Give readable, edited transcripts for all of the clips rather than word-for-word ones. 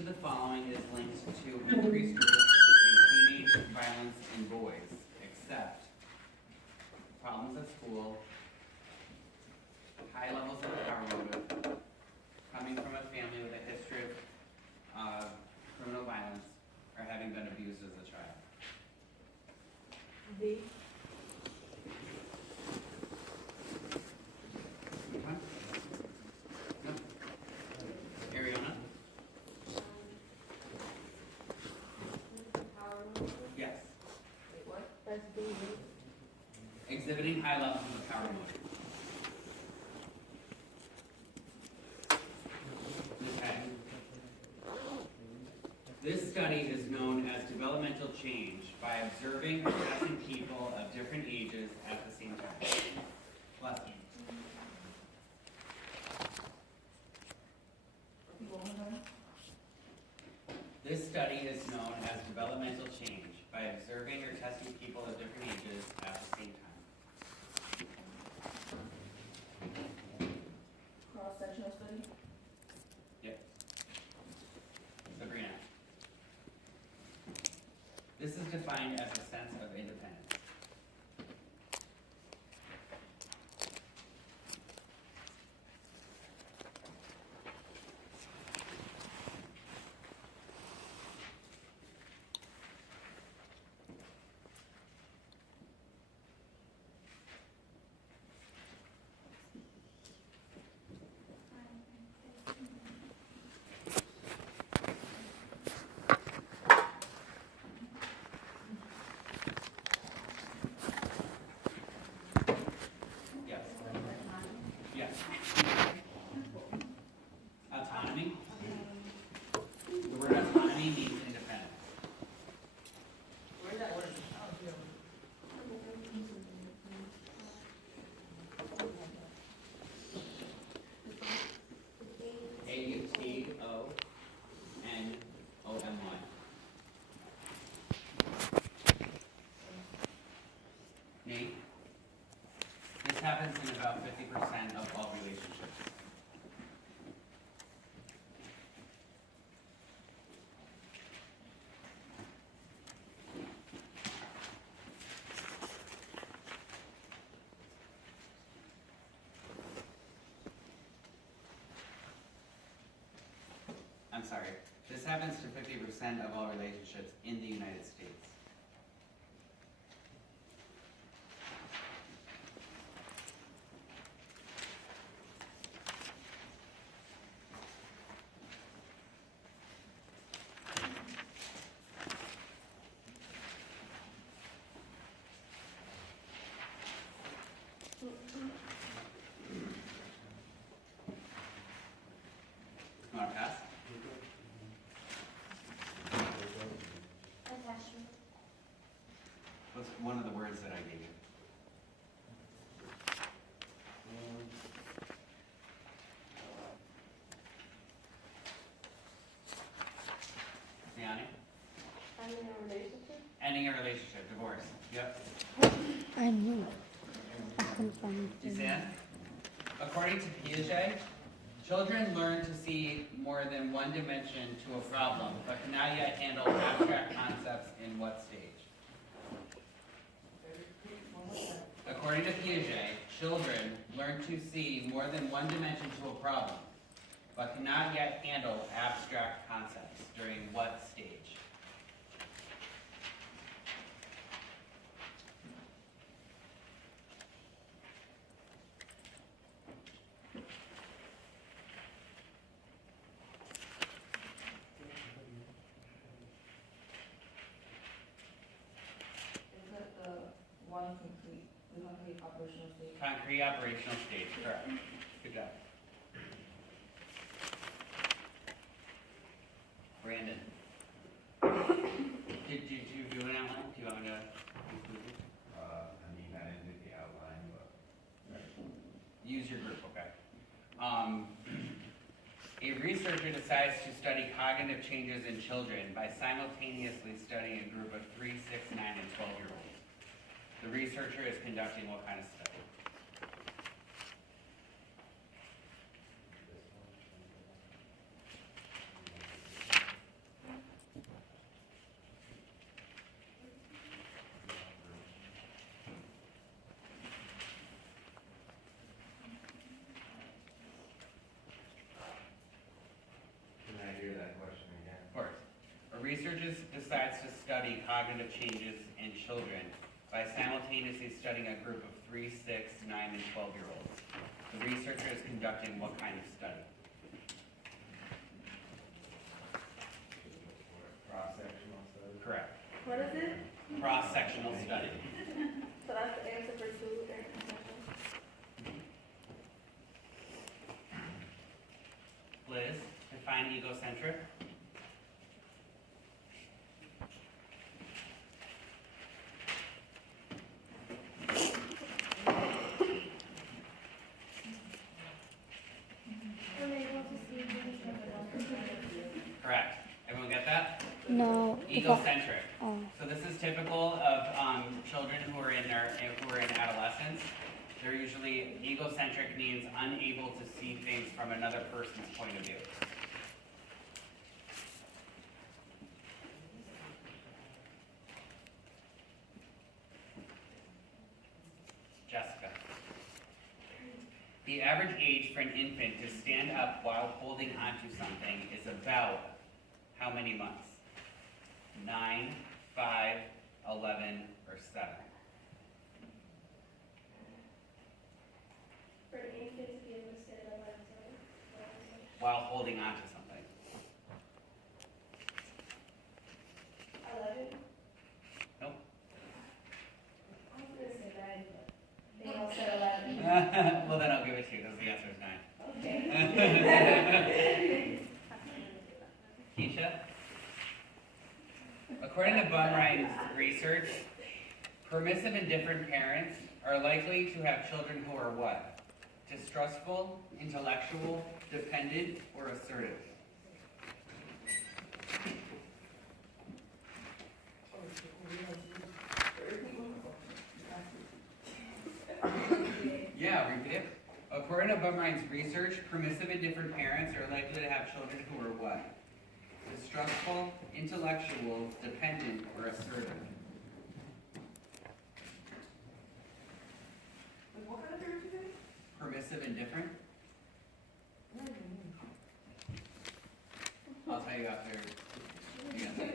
of the following is linked to increased risk in teenage violence in boys, except problems at school, high levels of power motive, coming from a family with a history of criminal violence, or having been abused as a child. B. Okay. No. Ariana? Yes. Wait, what? That's B. Exhibiting high levels of power motive. Okay. This study is known as developmental change by observing or testing people of different ages at the same time. Leslie. This study is known as developmental change by observing or testing people of different ages at the same time. Cross-sectional study? Yep. Sabrina. This is defined as a sense of independence. Yes. Yes. Autonomy. The word autonomy means independence. Where's that word? Autonomy. Nate? This happens in about 50% of all relationships. I'm sorry. This happens to 50% of all relationships in the United States. Want to pass? Attachment. What's one of the words that I gave you? Yanni? I'm in a relationship? Ending a relationship, divorce. Yep. I knew. I couldn't find it. Suzanne? According to Piaget, children learn to see more than one dimension to a problem, but cannot yet handle abstract concepts in what stage? According to Piaget, children learn to see more than one dimension to a problem, but cannot yet handle abstract concepts during what stage? Is that the one complete, the concrete operational stage? Concrete operational stage, correct. Good job. Brandon. Did you do an outline? Do you want me to include it? I didn't do the outline, but. Use your group, okay. A researcher decides to study cognitive changes in children by simultaneously studying a group of 3, 6, 9, and 12-year-olds. The researcher is conducting what kind of study? decides to study cognitive changes in children by simultaneously studying a group of 3, 6, 9, and 12-year-olds. The researcher is conducting what kind of study? Cross-sectional study. Correct. What is it? Cross-sectional study. So that's the answer for two and conception. Liz, define egocentric. Unable to see things from another point of view. Correct. Everyone get that? No. Egocentric. Oh. So this is typical of children who are in adolescence. They're usually egocentric means unable to see things from another person's point of view. Jessica. The average age for an infant to stand up while holding onto something is about how many months? 9, 5, 11, or 7? For an infant to be able to stand up by himself. While holding onto something. 11. Nope. I was gonna say 9, but they all said 11. Well, then I'll give it to you, because the answer is 9. Okay. Keisha? According to Bumrein's research, permissive and different parents are likely to have children who are what? Distrustful, intellectual, dependent, or assertive? Yeah, repeat it. According to Bumrein's research, permissive and different parents are likely to have children who are what? Distrustful, intellectual, dependent, or assertive? What kind of parents are they? Permissive and different? I'll tell you after the answer.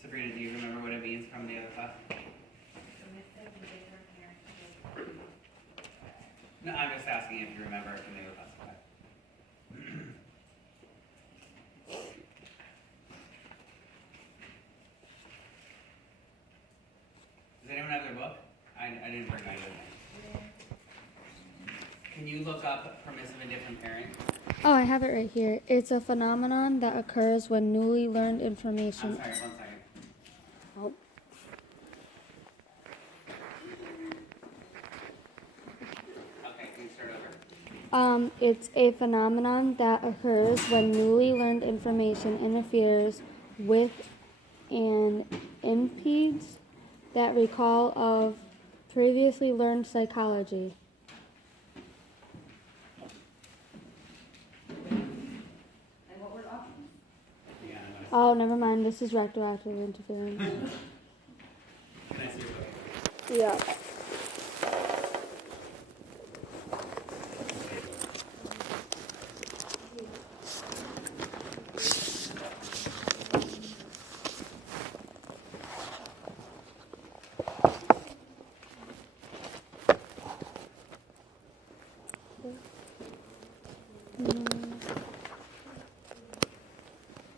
Sabrina, do you remember what it means from the other class? No, I'm just asking if you remember from the other class. Does anyone have their book? I didn't bring mine with me. Can you look up permissive and different parents? Oh, I have it right here. It's a phenomenon that occurs when newly learned I'm information. sorry, 1 second. Oh, Okay, can you start over? It's a phenomenon that occurs when newly learned information interferes with and impedes that recall of previously learned psychology. And what were the options? Yeah, I'm gonna. Oh, never mind. This is retroactive interference. Can I see your book? Yeah.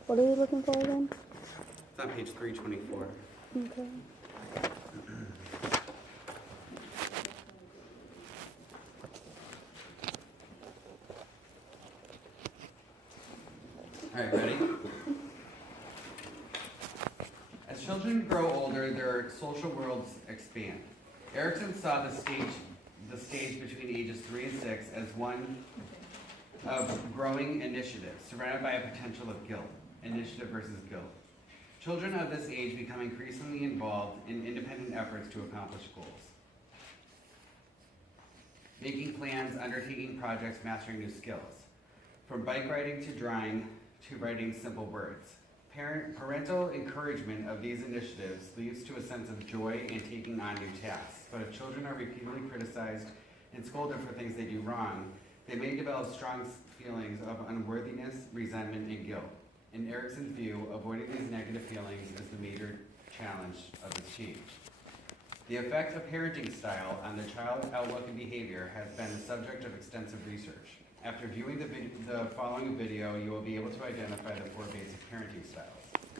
What are we looking for again? It's on page 324. Okay. All right, ready? As children grow older, their social worlds expand. Erickson saw the stage between ages 3 and 6 as one of growing initiative, surrounded by a potential of guilt. Initiative versus guilt. Children of this age become increasingly involved in independent efforts to accomplish goals. Making plans, undertaking projects, mastering new skills. From bike riding to drawing to writing simple words. Parental encouragement of these initiatives leads to a sense of joy in taking on new tasks. But if children are repeatedly criticized and scolded for things they do wrong, they may develop strong feelings of unworthiness, resentment, and guilt. In Erickson's view, avoiding these negative feelings is the major challenge of this change. The effect of parenting style on the child's outlook and behavior has been the subject of extensive research. After viewing the following video, you will be able to identify the 4 basic parenting styles.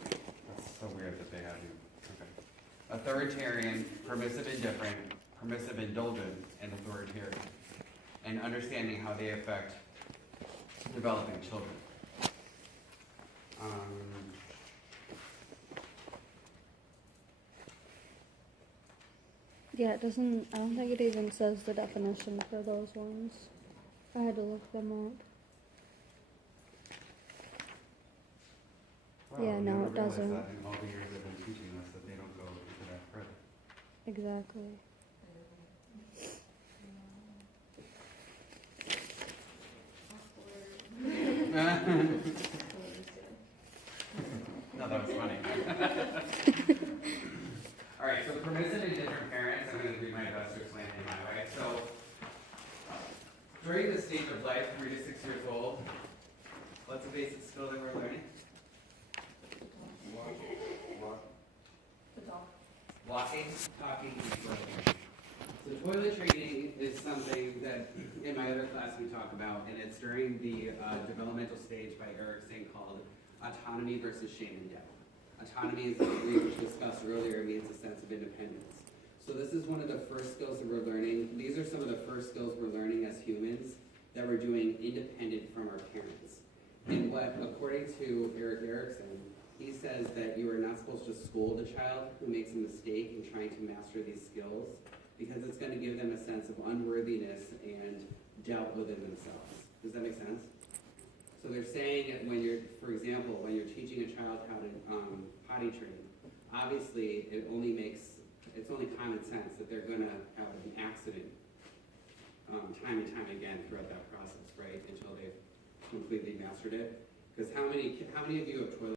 That's so weird that they have you. Okay. Authoritarian, permissive indifferent, permissive indulgent, and authoritarian. And understanding how they affect developing children. Yeah, it doesn't, I don't think it even says the definition for those ones. I had to look them up. Wow, Yeah, I no, never it realized doesn't. that in all the years I've been teaching this, that they don't go into that further. Exactly. No, that was funny. All right, so permissive and different parents, I'm going to do my best to explain it in my way. So, during the stage of life, 3 to 6 years old, what's a basic skill that we're learning? Walking, talking, and toilet. So toilet training is something that in my other class we talk about, and it's during the developmental stage by Erickson called autonomy versus shame and doubt. Autonomy, as we discussed earlier, means a sense of independence. So this is one of the first skills that we're learning. These are some of the first skills we're learning as humans that we're doing independent from our parents. And what, according to Erik Erikson, he says that you are not supposed to scold a child who makes a mistake in trying to master these skills, because it's going to give them a sense of unworthiness and doubt within themselves. Does that make sense? So they're saying that when you're, for example, when you're teaching a child how to potty train, obviously it's only common sense that they're going to have an accident time and time again throughout that process, right? Until they've completely mastered it. Because how many of you have toilet